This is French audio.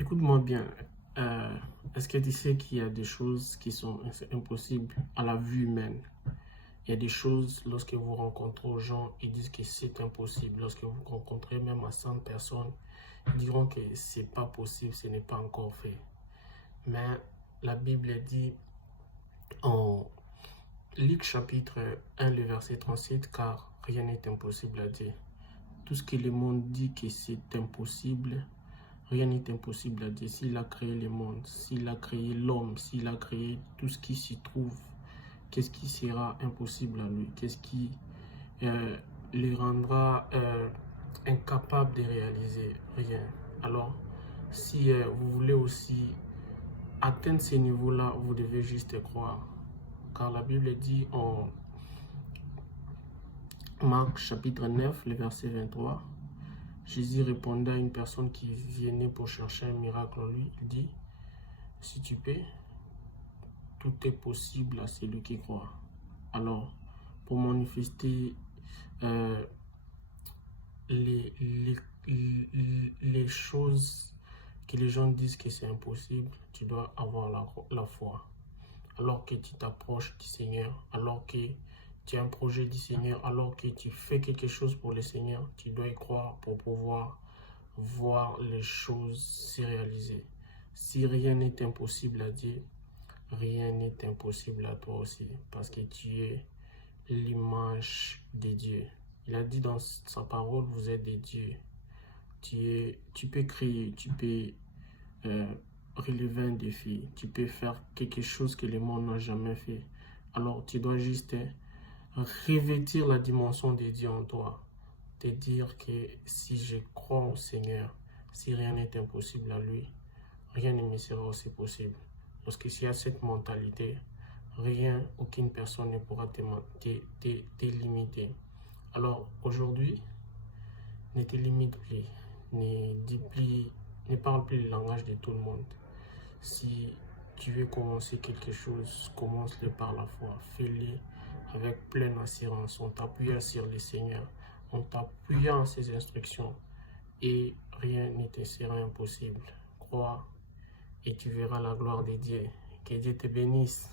Écoute-moi bien. Est-ce que tu sais qu'il y a des choses qui sont impossibles à la vue humaine? Il y a des choses, lorsque vous rencontrez aux gens, ils disent que c'est impossible. Lorsque vous rencontrez même à 100 personnes, ils diront que c'est pas possible, ce n'est pas encore fait. Mais la Bible dit en Luc chapitre 1, le verset 37, car rien n'est impossible à Dieu. Tout ce que le monde dit que c'est impossible, rien n'est impossible à Dieu. S'il a créé le monde, s'il a créé l'homme, s'il a créé tout ce qui s'y trouve, qu'est-ce qui sera impossible à lui? Qu'est-ce qui euh, les rendra incapables de réaliser? Rien. Alors, si vous voulez aussi atteindre ces niveaux-là, vous devez juste croire. Car la Bible dit en Marc chapitre 9, le verset 23, Jésus répondait à une personne qui venait pour chercher un miracle en lui. Il dit, si tu peux, tout est possible à celui qui croit. Alors, pour manifester euh, les, les choses que les gens disent que c'est impossible, tu dois avoir la foi. Alors que tu t'approches du Seigneur, alors que tu as un projet du Seigneur, alors que tu fais quelque chose pour le Seigneur, tu dois y croire pour pouvoir voir les choses se réaliser. Si rien n'est impossible à Dieu, rien n'est impossible à toi aussi, parce que tu es l'image de Dieu. Il a dit dans sa parole, vous êtes des dieux. Tu peux crier, tu peux relever un défi, tu peux faire quelque chose que le monde n'a jamais fait. Alors tu dois juste revêtir la dimension de Dieu en toi. Te dire que si je crois au Seigneur, si rien n'est impossible à lui, rien ne me sera aussi possible. Parce que s'il y a cette mentalité, rien, aucune personne ne pourra te limiter. Alors aujourd'hui, ne te limite plus, ne parle plus le langage de tout le monde. Si tu veux commencer quelque chose, commence-le par la foi. Fais-le avec pleine assurance, en t'appuyant sur le Seigneur, en t'appuyant sur ses instructions, et rien ne te sera impossible. Crois et tu verras la gloire de Dieu. Que Dieu te bénisse.